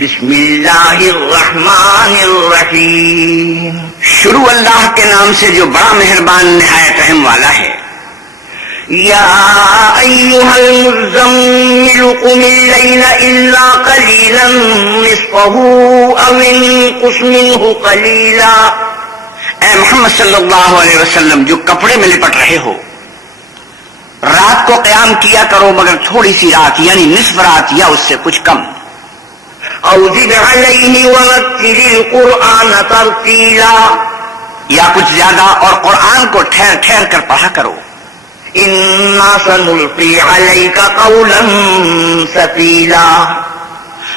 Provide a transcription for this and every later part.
بسم اللہ الرحمن الرحیم، شروع اللہ کے نام سے جو بڑا مہربان نہایت رحم والا ہے۔ یا ایھا المزمل قم اللیل الا قلیلا نصفہ او انقص منہ قلیلا، اے محمد صلی اللہ علیہ وسلم جو کپڑے میں لپٹ رہے ہو، رات کو قیام کیا کرو مگر تھوڑی سی رات، یعنی نصف رات یا اس سے کچھ کم۔ او زد علیہ ورتل القرآن ترتیلا، یا کچھ زیادہ اور قرآن کو ٹھہر ٹھہر کر پڑھا کرو۔ انا سنلقی علیک قولا ثقیلا،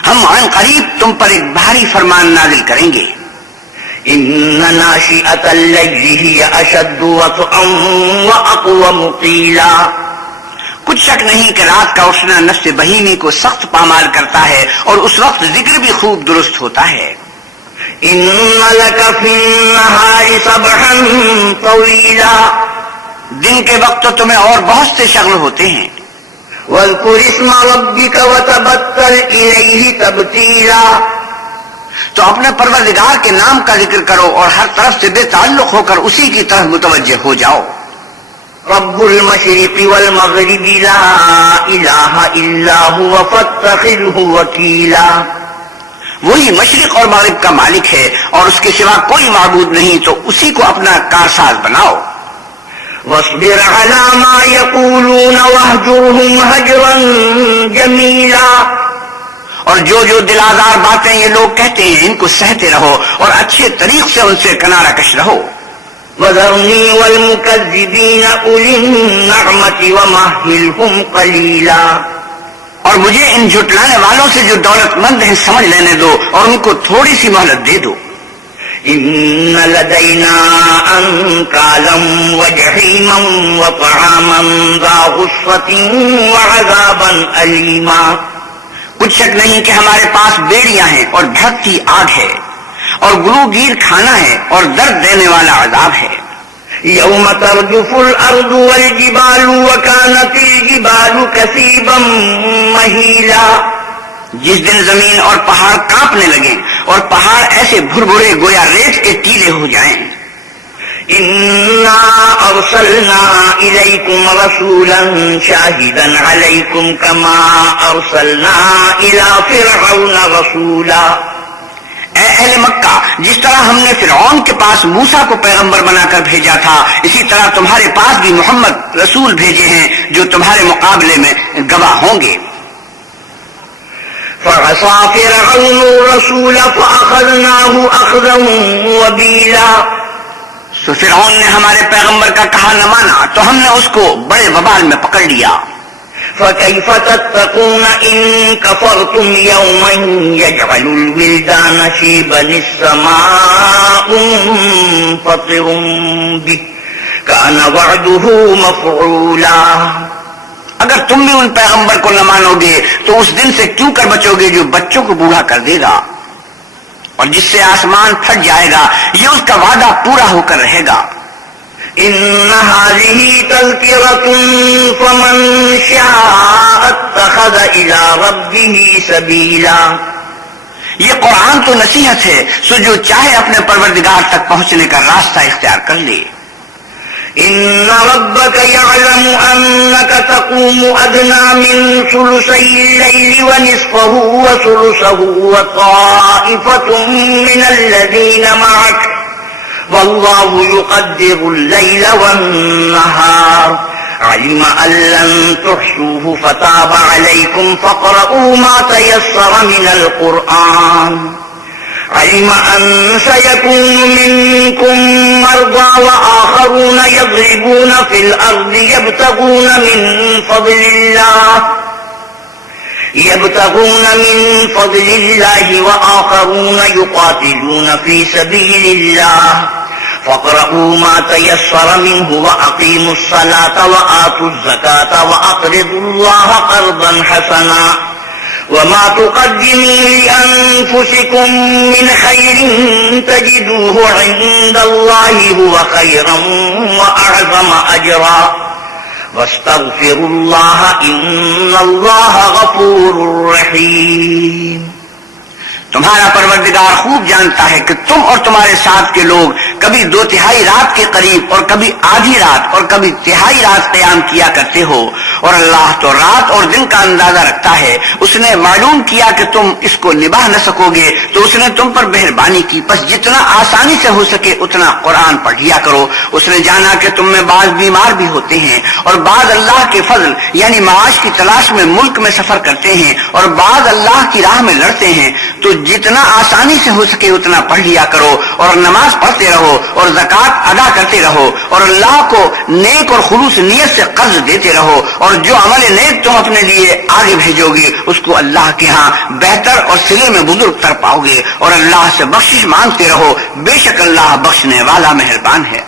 ہم عن قریب تم پر ایک بھاری فرمان نازل کریں گے۔ ان ناشئۃ اللیل ہی اشد وطئا واقوم قیلا، کچھ شک نہیں کہ رات کا اٹھنا نفس بہیمی کو سخت پامال کرتا ہے اور اس وقت ذکر بھی خوب درست ہوتا ہے۔ ان لک فی النہار سبحا طویلا، دن کے وقت تو تمہیں اور بہت سے شغل ہوتے ہیں۔ واذکر اسم ربک وتبتل الیہ تبتیلا، تو اپنے پروردگار کے نام کا ذکر کرو اور ہر طرف سے بے تعلق ہو کر اسی کی طرف متوجہ ہو جاؤ۔ رب المشرق والمغرب لا الہ الا هو فاتخذہ وکیلا، وہی مشرق اور مغرب کا مالک ہے اور اس کے سوا کوئی معبود نہیں، تو اسی کو اپنا کارساز بناؤ۔ واصبر على ما يقولون واهجرهم هجرا جمیلا، اور جو جو دل آزار باتیں یہ لوگ کہتے ہیں ان کو سہتے رہو اور اچھے طریق سے ان سے کنارہ کش رہو۔ وذرنی والمکذبین اولی النعمۃ ومہلہم قلیلا، اور مجھے ان جھٹلانے والوں سے جو دولت مند ہیں سمجھ لینے دو اور ان کو تھوڑی سی مہلت دے دو۔ ان لدینا انکالا وجحیما وطعاما ذا غصۃ وعذابا علیما، کچھ شک نہیں کہ ہمارے پاس بیڑیاں ہیں اور بھڑکتی آگ ہے اور گلوگیر کھانا ہے اور درد دینے والا عذاب ہے۔ یوم ترجف الارض والجبال وکانت الجبال کثیبا مہیلا، جس دن زمین اور پہاڑ کانپنے لگیں اور پہاڑ ایسے بھربھرے گویا ریت کے ٹیلے ہو جائیں۔ انا ارسلنا الیکم رسولا شاہدا علیکم کما ارسلنا الی فرعون رسولا، اے اہل مکہ، جس طرح ہم نے فرعون کے پاس موسیٰ کو پیغمبر بنا کر بھیجا تھا، اسی طرح تمہارے پاس بھی محمد رسول بھیجے ہیں جو تمہارے مقابلے میں گواہ ہوں گے۔ فعصى فرعون الرسول فأخذناه أخذا وبيلا، تو فرعون نے ہمارے پیغمبر کا کہا نہ مانا تو ہم نے اس کو بڑے وبال میں پکڑ لیا۔ فكيف تتقون إن كفرتم يوما يجعل الولدان شيبا السماء منفطر به كان وعده مفعولا، اگر تم بھی ان پیغمبر کو نہ مانو گے تو اس دن سے کیوں کر بچو گے جو بچوں کو بوڑھا کر دے گا اور جس سے آسمان پھٹ جائے گا، یہ اس کا وعدہ پورا ہو کر رہے گا۔ ان هذه تذکرۃ فمن شاء اتخذ الى ربه سبیلا، یہ قرآن تو نصیحت ہے، سو جو چاہے اپنے پروردگار تک پہنچنے کا راستہ اختیار کر لے۔ ان ربك يعلم انك تقوم ادنى من ثلثي الليل ونصفه وثلثه وطائفة من الذين معك والله يقدر الليل والنهار علم ان لن تحصوه فتاب عليكم فاقرؤوا ما تيسر من القرآن علم ان سيكون منكم مرضى واخرون يضربون في الارض يبتغون من فضل الله واخرون يقاتلون في سبيل الله فاقرؤوا ما تيسر منه واقيموا الصلاة وآتوا الزكاة واقرضوا الله قرضا حسنا وما تقدموا لأنفسكم من خير تجدوه عند الله هو خيرا وأعظم أجرا واستغفروا الله إن الله غفور رحيم۔ پروردگار خوب جانتا ہے کہ تم اور تمہارے ساتھ کے لوگ کبھی 2/3 رات کے قریب اور کبھی آدھی رات اور کبھی 1/3 رات قیام کیا کرتے ہو، اور اللہ تو رات اور دن کا اندازہ رکھتا ہے۔ اس نے معلوم کیا کہ تم اس کو نبھا نہ سکو گے تو اس نے تم پر مہربانی کی، پس جتنا آسانی سے ہو سکے اتنا قرآن پڑھ لیا کرو۔ اس نے جانا کہ تم میں بعض بیمار بھی ہوتے ہیں اور بعض اللہ کے فضل یعنی معاش کی تلاش میں ملک میں سفر کرتے ہیں اور بعض اللہ کی راہ میں لڑتے ہیں، تو جتنا آسانی سے ہو سکے اتنا پڑھ لیا کرو اور نماز پڑھتے رہو اور زکوٰۃ ادا کرتے رہو اور اللہ کو نیک اور خلوص نیت سے قرض دیتے رہو، اور جو عمل نیک تم اپنے لیے آگے بھیجو گے اس کو اللہ کے ہاں بہتر اور صلے میں بزرگ تر پاؤ گے، اور اللہ سے بخشش مانگتے رہو، بے شک اللہ بخشنے والا مہربان ہے۔